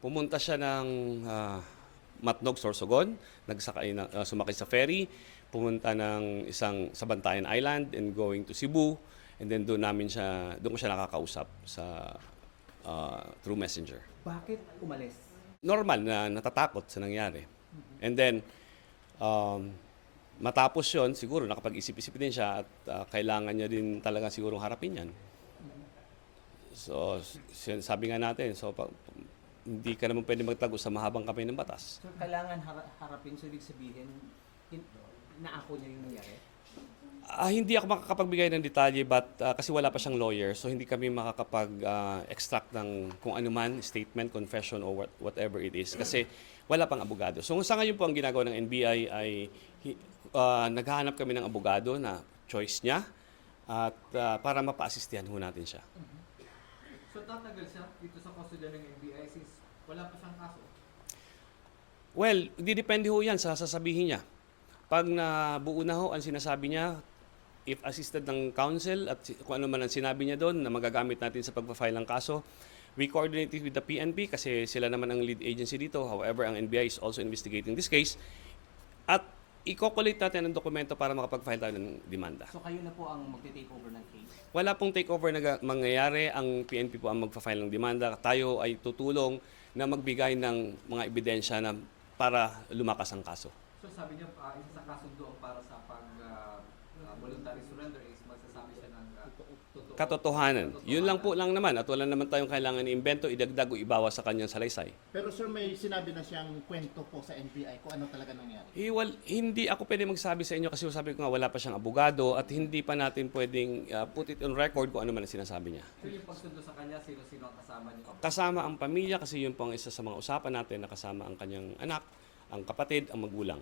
pumunta siya ng ah, Matnog, Sorsogon, nagsakay na, ah, sumakay sa ferry, pumunta ng isang sa Bantayan Island and going to Cebu and then doon namin siya doon ko siya nakakausap sa ah, through messenger. Bakit umalis? Normal na natatakot sa nangyari. And then um, matapos yon siguro nakapag-isip-isip din siya at ah, kailangan niya din talaga siguro harapin yan. So, sabi nga natin, so hindi ka naman pwede magtago sa mahabang kamay ng batas. So, kailangan hara- harapin. So, ibig sabihin, in, naako niya yung nangyari? Ah, hindi ako makakapagbigay ng detalye but ah, kasi wala pa siyang lawyer so hindi kami makakapag-extract ng kung ano man, statement, confession or what, whatever it is kasi wala pang abogado. So sa ngayon po ang ginagawa ng NBI ay hi- ah, naghahanap kami ng abogado na choice niya at ah, para mapa-assistihan ho natin siya. So tatagal siya dito sa kustodya ng NBI since wala pa siyang kaso. Well, di depende ho yan sa sasabihin niya. Pag nabuo na ho ang sinasabi niya, if assisted ng counsel at kung ano man ang sinabi niya doon na magagamit natin sa pagpa-file ng kaso, we coordinated with the PNP kasi sila naman ang lead agency dito. However, ang NBI is also investigating this case. At i-collate natin ang dokumento para makapag-file tayo ng demanda. So, kayo na po ang magte-take over ng case? Wala pong takeover na mangyayari. Ang PNP po ang magpa-file ng demanda. Tayo ay tutulong na magbigay ng mga ebidensya na para lumakas ang kaso. So sabi niya, ah, isa sa kasundo para sa pag voluntary surrender is magsasabi siya ng totoo. Katotohanan. Yun lang po lang naman. At wala naman tayong kailangan i-invento, idagdag o ibawas sa kanyang salaysay. Pero sir, may sinabi na siyang kwento po sa NBI kung ano talaga nangyari. Iwal, hindi ako pwede magsabi sa inyo kasi sabi ko nga wala pa siyang abogado at hindi pa natin pwedeng uh, put it on record kung ano man ang sinasabi niya. So yung pagsundo sa kanya, sino-sino ang kasama niyo? Kasama ang pamilya kasi yun po ang isa sa mga usapan natin na kasama ang kanyang anak, ang kapatid, ang magulang.